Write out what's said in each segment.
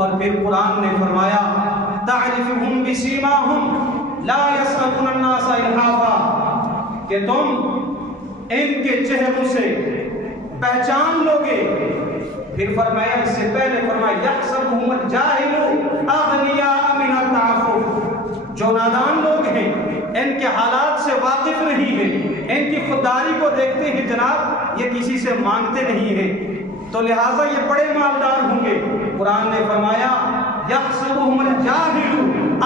اور پھر قرآن نے فرمایا تعرفهم بسیماهم لا يسألون الناس الحافا کہ تم ان کے چہروں سے پہچان لوگے. پھر فرمایا اس سے پہلے فرمایا یحسبهم الجاہل اغنیاء من التعفف جو نادان لوگ ہیں ان کے حالات سے واقف نہیں ہیں, ان کی خودداری کو دیکھتے ہیں جناب یہ کسی سے مانگتے نہیں ہیں تو لہٰذا یہ بڑے مالدار ہوں گے. قرآن نے فرمایا یحسبهم الجاہل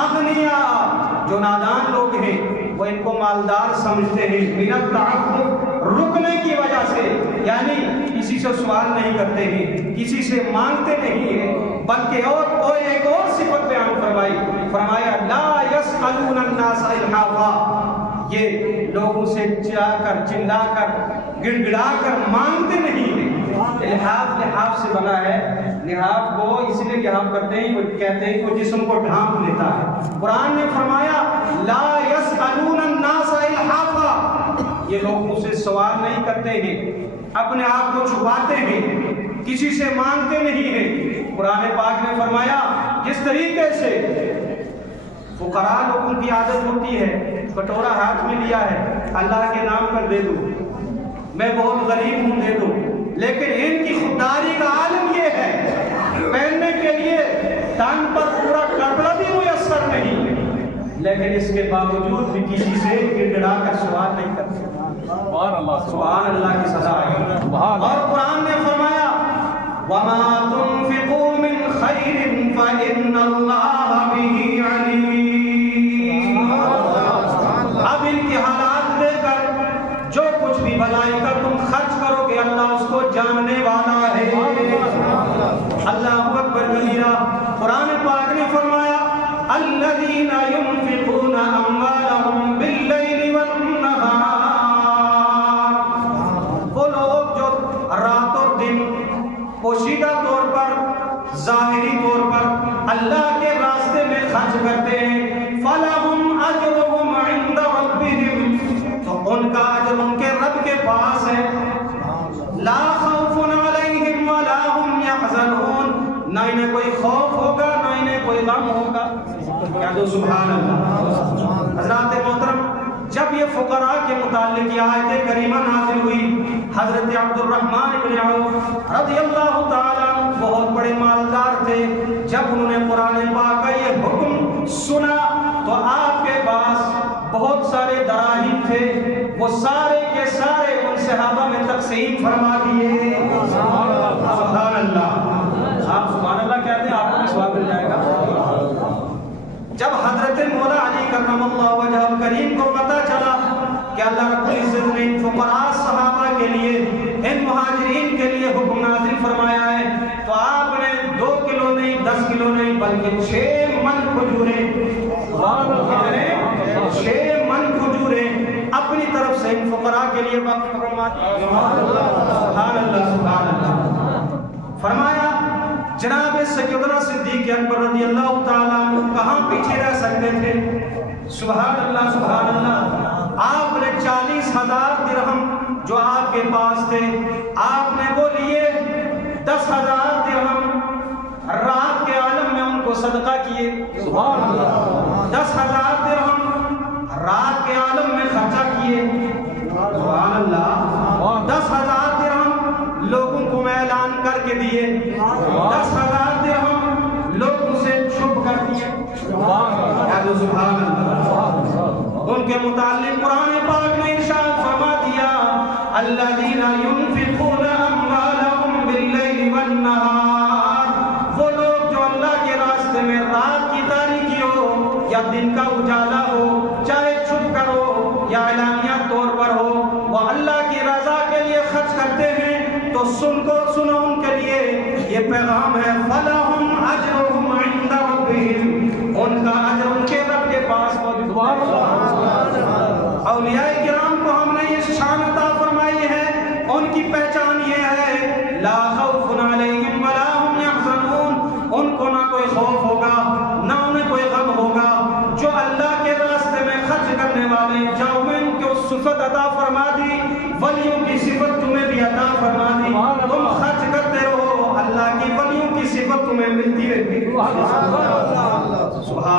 اغنیاء جو نادان لوگ ہیں وہ ان کو مالدار سمجھتے ہیں من التعفف رکنے کی وجہ سے, یعنی کسی سے سوال نہیں کرتے ہیں, کسی سے مانگتے نہیں ہیں, بلکہ اور ایک اور صفت بیان فرمایا لا یسألون الناس الحافا یہ لوگوں سے چلا کر گڑگڑا کر مانگتے نہیں ہیں. لحاف سے بنا ہے, لحاف کو اس لیے لحاف کرتے ہیں, وہ کہتے ہیں وہ جسم کو ڈھانپ لیتا ہے. قرآن نے فرمایا لا یسألون الناس الحافا یہ لوگ مجھ سے سوال نہیں کرتے ہیں, اپنے آپ کو چھپاتے ہیں, کسی سے مانگتے نہیں ہیں. قرآن پاک نے فرمایا جس طریقے سے فقراء لوگوں کی عادت ہوتی ہے کٹورا ہاتھ میں لیا ہے اللہ کے نام پر دے دو, میں بہت غریب ہوں دے دو, لیکن ان کی خودداری کا عالم یہ ہے پہننے کے لیے تن پر پورا کپڑا بھی میسر نہیں, لیکن اس کے باوجود بھی کسی سے گڑگڑا کر سوال نہیں کرتے. سبحان اللہ کی سزا ہے. اور قرآن نے فرمایا وَمَا تُنْفِقُوا مِنْ خَيْرٍ فَإِنَّ اللَّهَ بِهِ عَلِيمٌ. اب ان کی حالات دے کر جو کچھ بھی بھلائی کر تم خرچ کرو گے اللہ اس کو جاننے والا ہے. اللہ اکبر کبیرہ. قرآن پاک نے فرمایا الذین ينفقون اموالهم باللیل والنہار وہ لوگ جو رات اور دن پوشیدہ طور پر ظاہری طور پر اللہ کے راستے میں خرچ کرتے ہیں فَلَهُمْ أَجْرُهُمْ عِنْدَ رَبِّهِمْ تو ان کا اجر ان کے رب کے پاس ہے. لا خوف علیہم ولا هم يحزنون نہ انہیں کوئی خوف ہوگا نہ انہیں کوئی غم ہوگا. کیا دو سبحان اللہ. حضرات محترم جب یہ فقراء کے متعلق یہ آیت کریمہ نازل ہوئی حضرت عبد الرحمن بن عوف رضی اللہ تعالیٰ بہت بڑے مالدار تھے. جب انہوں نے قرآن پاک کا یہ حکم سنا تو آپ کے پاس بہت سارے دراہیم تھے, وہ سارے کے سارے ان صحابہ میں تقسیم فرما دیے. سبحان اللہ. آپ سبحان اللہ کہتے ہیں آپ کو بھی ثواب مل جائے گا. جب حضرت مولا علی کرم اللہ وجہ الکریم کو پتہ چلا کہ اللہ رب العزت نے ان فقراء صحابہ کے لیے ان مہاجرین کے لیے حکم نازل فرمایا ہے تو آپ نے 2 کلو نہیں 10 کلو نہیں بلکہ 6 من کھجوریں 6 من کھجوریں اپنی طرف سے ان فقراء کے لیے وقف فرما دی. سبحان اللہ سبحان اللہ. فرمایا جناب سیدنا صدیق اکبر رضی اللہ تعالیٰ عنہ کہاں پیچھے رہ سکتے تھے. سبحان اللہ سبحان اللہ. آپ نے 40,000 درہم جو آپ کے پاس تھے آپ نے وہ لیے 10,000 درہم رات کے عالم میں ان کو صدقہ کیے. سبحان اللہ. 10,000 درہم رات کے عالم میں خرچہ کیے. سبحان اللہ. 10,000 درہم لوگوں کو میں اعلان کر کے دیے. 10,000 درہم لوگوں سے چھپ کر دیے. سبحان اللہ. ان کے متعلق قرآن پاک نے ارشاد فرما دیا الذین ينفقون اموالهم باللیل والنہار وہ لوگ جو اللہ کے راستے میں رات کی تاریکی ہو یا دن کا اجالا ہو چاہے چھپ کر ہو یا اعلانیہ طور پر ہو وہ اللہ کی رضا کے لیے خرچ کرتے ہیں تو سنو ان کے لیے یہ پیغام ہے فَلَهُمْ أَجْرُهُمْ عِنْدَ رَبِّهِمْ ان کا اجر ان کے رب کے پاس موجود. اولیاء کرام کو ہم نے یہ شان عطا فرمائی ہے ان کی پہچان یہ ہے لا خوف علیہم ولا هم يحزنون ان کو نہ کوئی خوف ہوگا نہ انہیں کوئی غم ہوگا جو اللہ کے تمہیں ملتی رہتی ہے۔ سبحان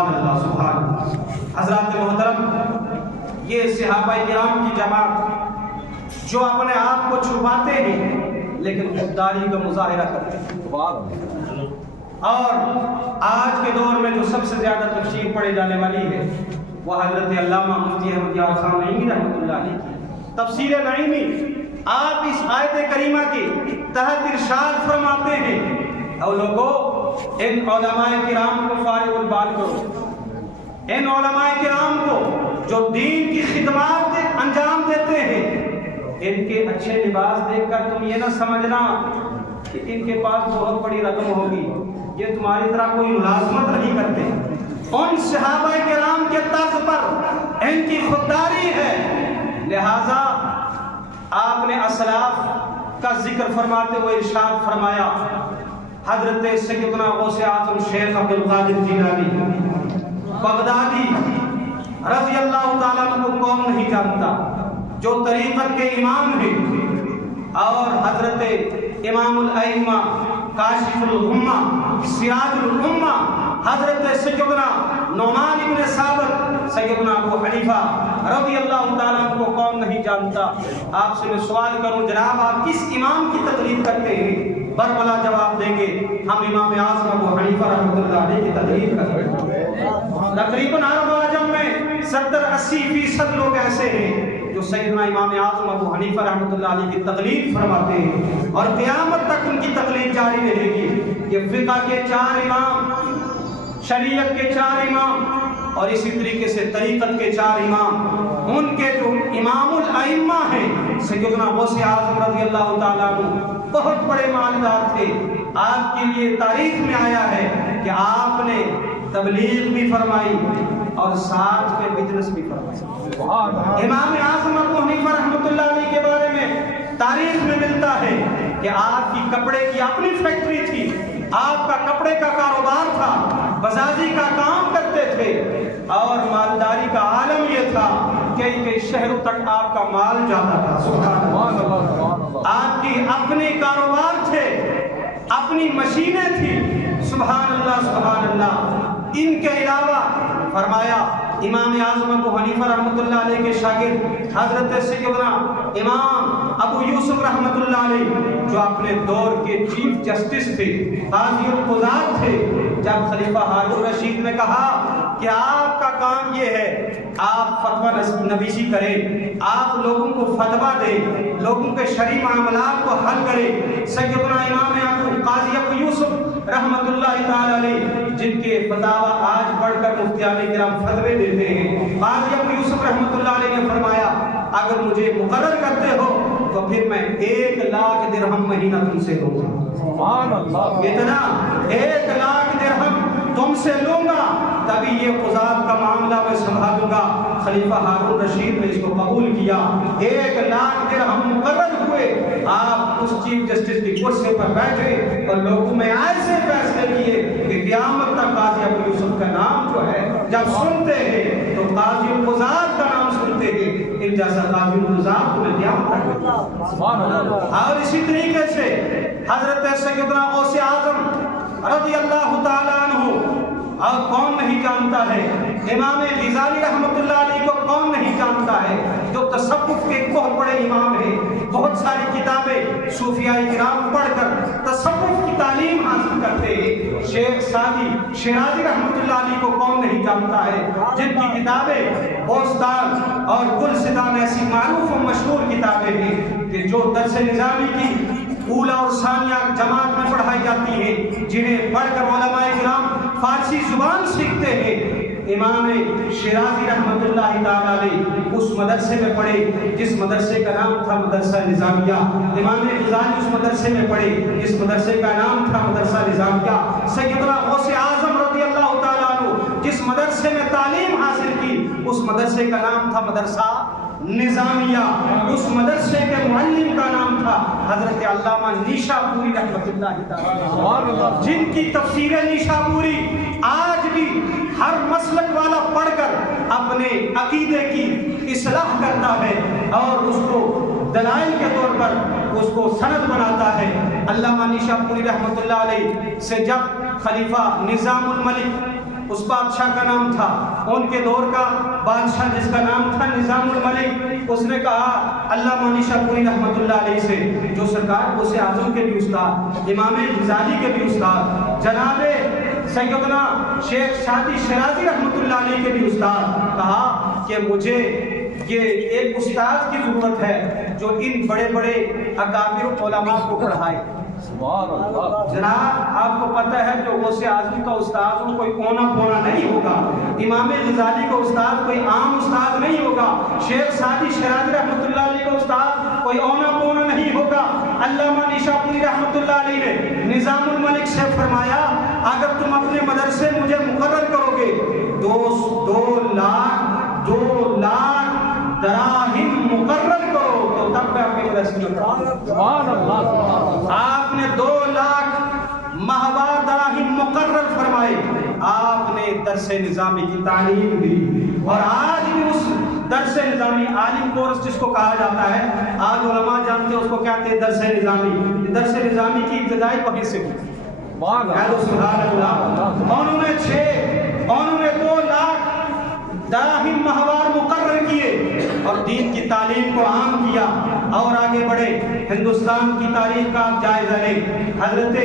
اللہ سبحان اللہ۔ حضرات محترم، یہ صحابہ کرام کی جماعت جو اپنے آپ کو چھپاتے ہیں لیکن خودداری کا مظاہرہ کرتے ہیں، اور آج کے دور میں جو سب سے زیادہ تفسیر پڑھی جانے والی ہے وہ حضرت علامہ مفتی احمد یار خان نعیمی رحمۃ اللہ علیہ کی تفسیر نعیمی۔ آپ اس آیت کریمہ کے تحت ارشاد فرماتے ہیں، او لوگو ان علماء کرام کو فارغ البال کرو، ان علماء کرام کو جو دین کی خدمات انجام دیتے ہیں، ان کے اچھے لباس دیکھ کر تم یہ نہ سمجھنا کہ ان کے پاس بہت بڑی رقم ہوگی، یہ تمہاری طرح کوئی ملازمت نہیں کرتے۔ ان صحابہ کرام کے طرز پر ان کی خودداری ہے، لہذا آپ نے اسلاف کا ذکر فرماتے ہوئے ارشاد فرمایا، حضرت سیدنا غوث اعظم شیخ عبد القادر جیلانی بغدادی رضی اللہ تعالیٰ عنہ کو کون نہیں جانتا، جو طریقت کے امام ہیں، اور حضرت امام الائمہ کاشف الغمہ سراج الامہ حضرت سیدنا نعمان بن ثابت سیدنا ابو حنیفہ رضی اللہ تعالیٰ عنہ کو کون نہیں جانتا۔ آپ سے میں سوال کروں، جناب آپ کس امام کی تقلید کرتے ہیں؟ برملا جواب دیں گے، ہم امام اعظم ابو حنیفہ رحمۃ اللہ علیہ کی تقلید کرتے ہیں۔ تقریباً عرب و عجم میں 70-80% لوگ ایسے ہیں جو سیدنا امام اعظم ابو حنیفہ رحمۃ اللہ علیہ کی تقلید فرماتے ہیں، اور قیامت تک ان کی تقلید جاری رہے گی۔ یہ فقہ کے 4 امام، شریعت کے 4 امام، اور اسی طریقے سے طریقت کے 4 امام، ان کے جو امام الائمہ ہیں سیدنا غوث اعظم رضی اللہ تعالیٰ عنہ بہت بڑے مالدار تھے۔ آپ کے لیے تاریخ میں آیا ہے کہ آپ نے تبلیغ بھی فرمائی اور ساتھ میں بزنس بھی فرمائی۔ امام اعظم ابو حنیفہ رحمۃ اللہ علیہ کے بارے میں تاریخ میں ملتا ہے کہ آپ کی کپڑے کی اپنی فیکٹری تھی، آپ کا کپڑے کا کاروبار تھا، بزازی کا کام کرتے تھے، اور مالداری کا عالم یہ تھا کئی کئی شہروں تک آپ کا مال جاتا تھا۔ سبحان اللہ۔ آپ کی اپنے کاروبار تھے، اپنی مشینیں تھیں۔ سبحان اللہ سبحان اللہ۔ ان کے علاوہ فرمایا امام اعظم ابو حنیفہ رحمۃ اللہ علیہ کے شاگرد حضرت سیدنا امام ابو یوسف رحمۃ اللہ علیہ جو اپنے دور کے چیف جسٹس تھے، قاضی القضات تھے، جب خلیفہ ہارون رشید نے کہا کہ آپ کا کام یہ ہے آپ فتویٰ نویسی کریں، آپ لوگوں کو فتویٰ دیں، لوگوں کے شرعی معاملات کو حل کریں، سیدنا امام قاضی ابو یوسف رحمۃ اللہ تعالی علیہ جن کے فتاوی آج پڑھ کر مفتیان کرام فتوے دیتے ہیں، قاضی ابو یوسف رحمۃ اللہ علیہ نے فرمایا اگر مجھے مقرر کرتے ہو تو پھر میں 1,00,000 درہم مہینہ تم سے لوں گا۔ سبحان اللہ۔ اتنا 1,00,000 درہم تم سے لوں گا، تبھی یہ قضات کا معاملہ میں سنبھالوں گا۔ خلیفہ ہارون رشید نے اس کو قبول کیا، 1,00,000 درہم مقرر ہوئے۔ آپ اس چیف جسٹس کی کرسی پر بیٹھے اور لوگوں میں ایسے فیصلے کیے کہ قیامت تک قاضی ابو یوسف کا نام جو ہے جب سنتے ہیں تو قاضی القضات کا نام سنتے ہیں، ان جیسا قاضی القضات تمہیں قیامت تک ملتا۔ اور اسی طریقے سے حضرت سیدنا غوث اعظم رضی اللہ تعالیٰ عنہ اور کون نہیں جانتا ہے، امام غزالی رحمۃ اللہ علیہ کو کون نہیں جانتا ہے، جو تصوف کے بہت بڑے امام ہیں، بہت ساری کتابیں صوفیاء کرام پڑھ کر تصوف کی تعلیم حاصل کرتے ہیں۔ شیخ سعدی شیرازی رحمۃ اللہ علیہ کو کون نہیں جانتا ہے، جن کی کتابیں بوستان اور گلستان ایسی معروف و مشہور کتابیں ہیں کہ جو درس نظامی کی اولا اور ثانیہ جماعت میں پڑھائی جاتی ہے، جنہیں پڑھ کر علماء کرام فارسی زبان سیکھتے ہیں۔ امام شیرازی رحمۃ اللہ تعالی علیہ اس مدرسے میں پڑھے جس مدرسے کا نام تھا مدرسہ نظامیہ۔ امام غزالی اس مدرسے میں پڑھے جس مدرسے کا نام تھا مدرسہ نظامیہ۔ سیدنا غوث اعظم رضی اللہ تعالیٰ عنہ جس مدرسے میں تعلیم حاصل کی اس مدرسے کا نام تھا مدرسہ نظامیہ۔ اس مدرسے کے معلم کا نام تھا حضرت علامہ نیشاپوری رحمۃ اللہ تعالی، جن کی تفسیر نیشاپوری آج بھی ہر مسلک والا پڑھ کر اپنے عقیدے کی اصلاح کرتا ہے اور اس کو دلائل کے طور پر اس کو سند بناتا ہے۔ علامہ نیشاپوری رحمۃ اللہ علیہ سے جب خلیفہ نظام الملک اس بادشاہ کا نام تھا، ان کے دور کا بادشاہ جس کا نام تھا نظام الملک، اس نے کہا علامہ نشا پوری رحمۃ اللہ علیہ سے، جو سرکار غوث اعظم کے بھی استاد، امام غزالی کے بھی استاد، جناب سیدنا شیخ سعدی شیرازی رحمۃ اللہ علیہ کے بھی استاد، کہا کہ مجھے یہ ایک استاد کی ضرورت ہے جو ان بڑے بڑے اکابر علماء کو پڑھائے۔ جناب آپ کو پتہ ہے جو غوث اعظم کا استاد ہو کوئی اونا پونا نہیں ہوگا، امام غزالی کا استاد کوئی عام استاد نہیں ہوگا، شیخ سعدی شیرازی رحمۃ اللہ علیہ کا استاد کوئی اونا پونا نہیں ہوگا۔ علامہ نشاپوری رحمۃ اللہ علیہ نے نظام الملک سے فرمایا اگر تم اپنے مدرسے مجھے مقرر کرو گے 2 لاکھ دراہم مقرر کرو تو تب میں اپنے مدرسے میں پڑھاؤں۔ آپ نے 2 لاکھ ماہوار دراہم مقرر فرمائے، آپ نے درس نظامی کی تعلیم دی، اور آج بھی اس درس نظامی عالم کورس جس کو کہا جاتا ہے، آج علماء جانتے ہیں اس کو کہتے ہیں درس نظامی۔ درس نظامی کی ابتدائی وحی سے ہوئی۔ سبحان اللہ۔ انہوں نے 2 لاکھ دراہم ماہوار مقرر کیے اور دین کی تعلیم کو عام کیا اور آگے بڑھے۔ ہندوستان کی تاریخ کا آپ جائزہ لیں، حضرت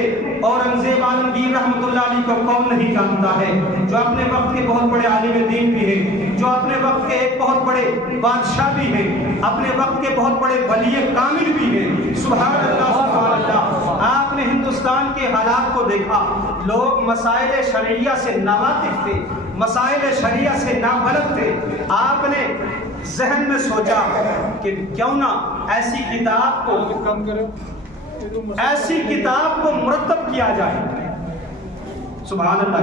اورنگزیب عالمگیر رحمۃ اللہ علیہ کو کون نہیں جانتا ہے، جو اپنے وقت کے بہت بڑے عالم دین بھی ہیں، جو اپنے وقت کے ایک بہت بڑے بادشاہ بھی ہیں، اپنے وقت کے بہت بڑے ولی کامل بھی ہیں۔ سبحان اللہ سبحان اللہ۔ آپ نے ہندوستان کے حالات کو دیکھا، لوگ مسائل شرعیہ سے ناواقف تھے، مسائل شریعہ سے نابلد تھے۔ آپ نے ذہن میں سوچا کہ کیوں نہ ایسی کتاب کو مرتب کیا جائے۔ سبحان اللہ۔